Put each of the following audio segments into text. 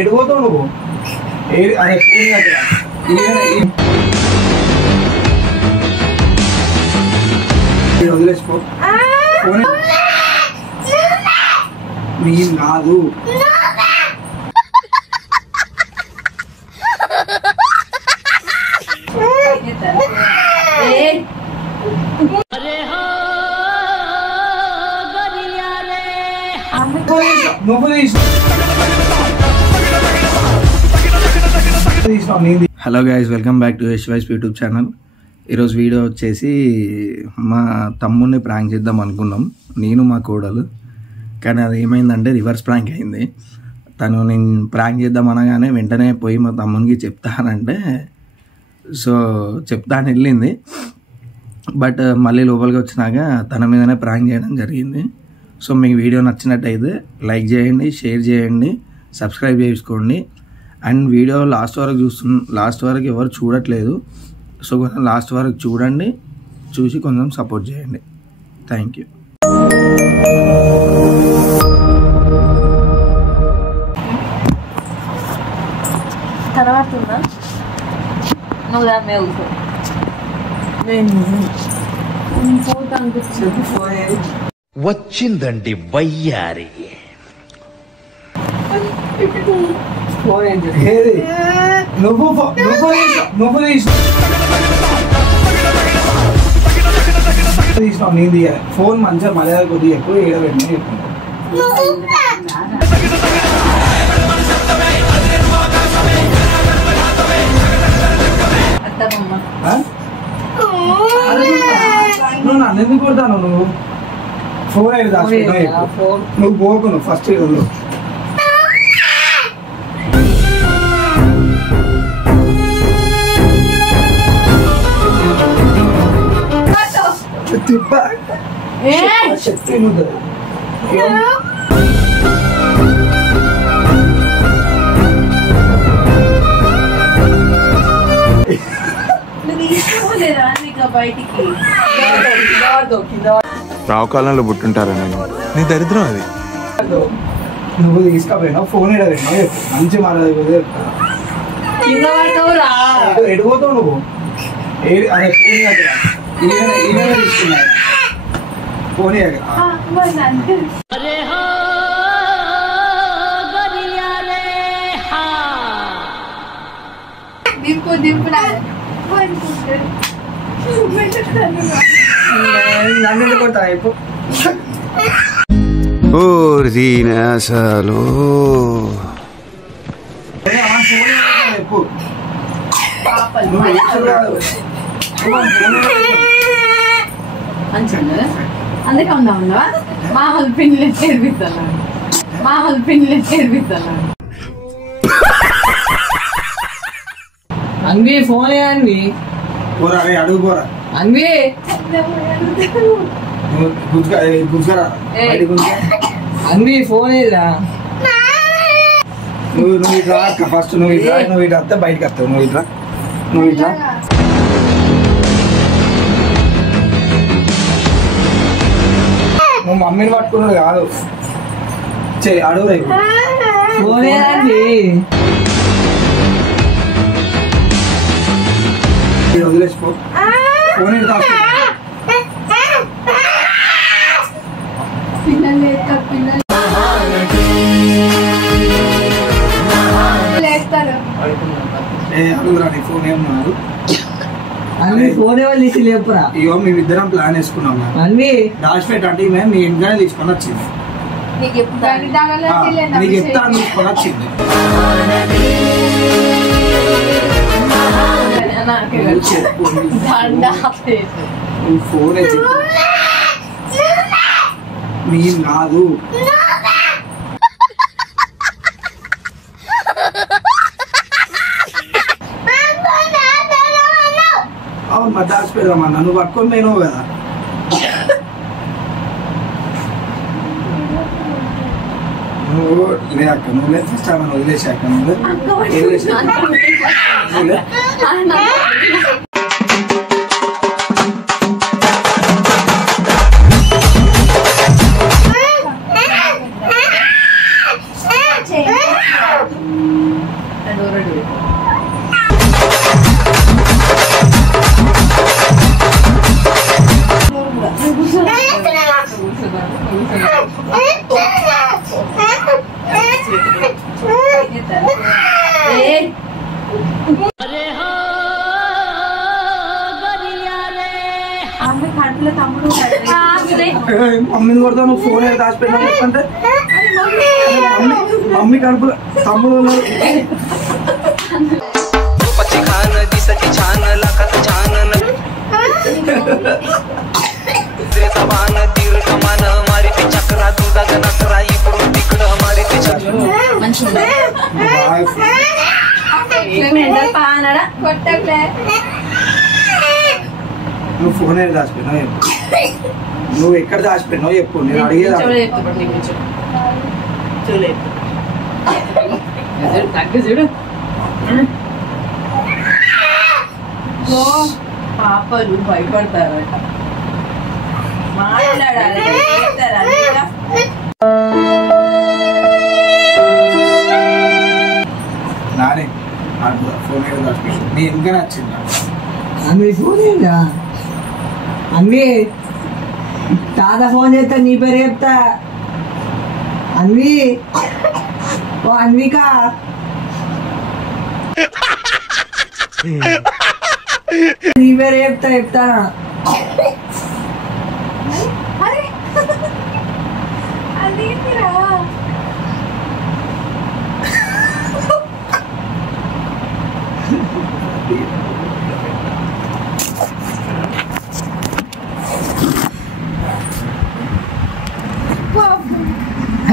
ఎడిపోతావు నువ్వు అదే వదిలేసుకో నేను కాదు hello guys, welcome back to యశ్వైస్ యూట్యూబ్ ఛానల్. ఈరోజు వీడియో వచ్చేసి మా తమ్ముడిని ప్రాంక్ చేద్దాం అనుకున్నాం, నేను మా కోడలు. కానీ అది ఏమైందంటే రివర్స్ ప్రాంక్ అయింది. నేను ప్రాంక్ చేద్దాం అనగానే వెంటనే పోయి మా తమ్మునికి చెప్తానంటే చెప్తాను వెళ్ళింది. బట్ మళ్ళీ లోపలికి వచ్చినాక తన మీదనే ప్రాంక్ చేయడం జరిగింది. సో మీకు వీడియో నచ్చినట్టయితే లైక్ చేయండి, షేర్ చేయండి, సబ్స్క్రైబ్ చేసుకోండి. అండ్ వీడియో లాస్ట్ వరకు ఎవరు చూడట్లేదు, సో కొంచెం లాస్ట్ వరకు చూడండి, చూసి కొంచెం సపోర్ట్ చేయండి. Thank you. వచ్చిందండి వయ్యారి. నువ్వు తీసినావు, నేను తీయాలి. ఫోన్ మంచిగా మర్యాద కొద్దిగా ఎక్కువ ఏడబెట్టి నువ్వు నన్ను ఎందుకు కొడతాను? నువ్వు ఫోన్ అయితే దాచుకుంటావు, నువ్వు పోకు. నువ్వు ఫస్ట్ ఇవ్వదు శక్తి నువ్వు రావుకాలంలో పుట్టుంటారా? నీ దరిద్రం అది. నువ్వు తీసుకపోయినావు, ఫోన్ ఎడబెట్టినావు, మంచి మర్యాద ఎడిపోతావు నువ్వు. అదే ఫోన్ తీసుకున్నావు, ఫోన్ నన్ను కొడతా అయిపో. అసలు అందుకే ఉందా మా హస్బెండ్ చేర్పిస్తాను. అన్వి ఫోన్ అన్వి పోరా, అడుగు పోరా. అన్వి అన్వి ఫోన్ ఏదిరా? నువ్వు ఇట్లా ఫస్ట్ నువ్వు ఇట్లా వస్తే బయటకు వస్తావు. నువ్వు ఇట్లా నువ్వు మమ్మీని పట్టుకున్నాడు కాదు. అడుగు రేపు ఫోన్ ఏదండి? వదిలేసుకో ఫోన్ అడుగురా. నీ ఫోన్ ఏమన్నారు? అన్వి ఫోన్ ఎవరు తీసి లేపురా? ఇగో మేమిద్దరం ప్లాన్ వేసుకున్నాం. అన్వి దాచిపెట్టి అంటే మేము మీ ఇంట్లోనే తీసుకొని వచ్చింది. నీకు చెప్తాను తీసుకొని వచ్చింది. ఫోన్ నేను కాదు. బాగుంది మరి దాచి పెడదామన్నా నువ్వు పట్టుకొని పోయినావు కదా. నువ్వు లే అక్క నువ్వు లేదు ఫస్ట్ ఆమెను వదిలేసి అక్క నువ్వు వదిలేసి మమ్మీని కొడతా నువ్వు ఫోన్ అయితే దాచిపెట్టినావు చెప్పంటే మమ్మీ కడుపు తమ్ముడు ఉన్నారు. నువ్వు ఫోన్ అయితే దాచిపెట్టినావు చెప్పు. నువ్వు ఎక్కడ దాచిపెట్టినావు చెప్పు నేను అడిగేదా. చూడు పాపలు భయపడతారట మాట్లాడాలి. నానే ఫోన్ అయితే దాచిపెట్టు నీ ఇంకా నచ్చిందా అమ్మి ఫోన్ ఏందా అమ్మి తాత ఫోన్ చేస్తా నీ పేరు చెప్తా. అన్వి ఓ అన్విక నీ పేరు చెప్తానా.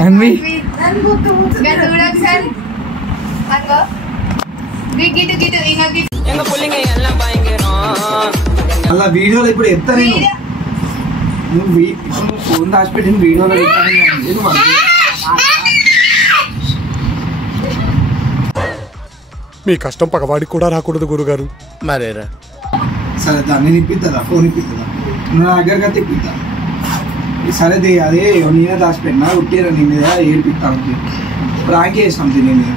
అన్వి అలా వీడియోలో ఇప్పుడు ఎత్తా నేను నువ్వు ఫోన్ దాచిపెట్టిన వీడియోలో ఎత్తాను. మీ కష్టం పగవాడికి కూడా రాకూడదు గురుగారు. మరేరా సరే దాన్ని ఇప్పిస్తుందా ఫోన్ ఇప్పిస్తుందా నా దగ్గరగా తిప్పిస్తా. సరే అదే నేనే దాచిపెట్టినా ఉట్టిరా నీ మీద ఏడిపిస్తాను ప్రాంక్ చేసాం నీ మీద.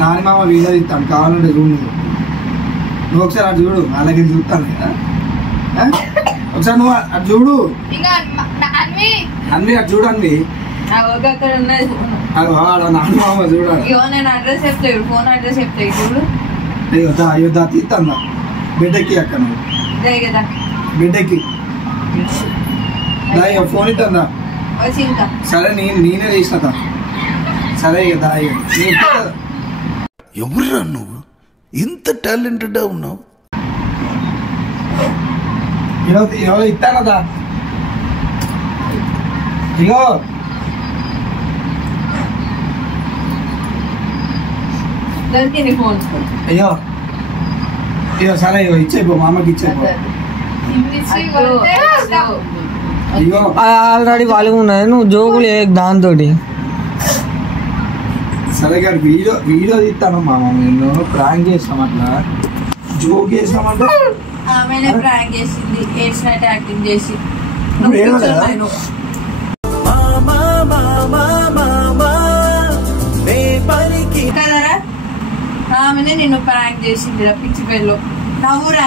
నాని మామ వీడియో ఇస్తాను కావాలంటే చూడు నువ్వు ఒకసారి అటు చూడు అలాగే చూస్తాను కదా ఒకసారి నువ్వు అటు చూడు అన్వి అటు చూడండి నాని మామ చూడాలి. నేను అడ్రస్ చెప్తాడు ఫోన్ అడ్రస్ చెప్తాయి చూడు. అయ్యో దా తీస్తాను బిడ్డకి అక్క నువ్వు బిడ్డకి ఫోన్ ఇద్దా. సరే నేనే చేసిన సరే కదా ఎవరురా నువ్వు ఇంత టాలెంటెడ్ ఉన్నావు. ఇగో ఇస్తానదా ఇగో అయ్యో ఇగో సరే ఇగో ఇచ్చేపో మా అమ్మకి ఇచ్చేపో. ఇగో ఆల్రెడీ వాళ్ళకి ఉన్నది నువ్వు జోకులు దాంతో. సరే గారు వీడియో తీస్తాను మామ నేను ప్రాంక్ చేస్తాం అట్లా జోక్ చేస్తామంటే ఆమెనే ప్రాంక్ చేసింది ఏడ్చినట్టు యాక్టింగ్ చేసి కదరా ఆమెనే నిన్ను ప్రాంక్ చేసింది పిచ్చి పెళ్ళి నవ్వురా.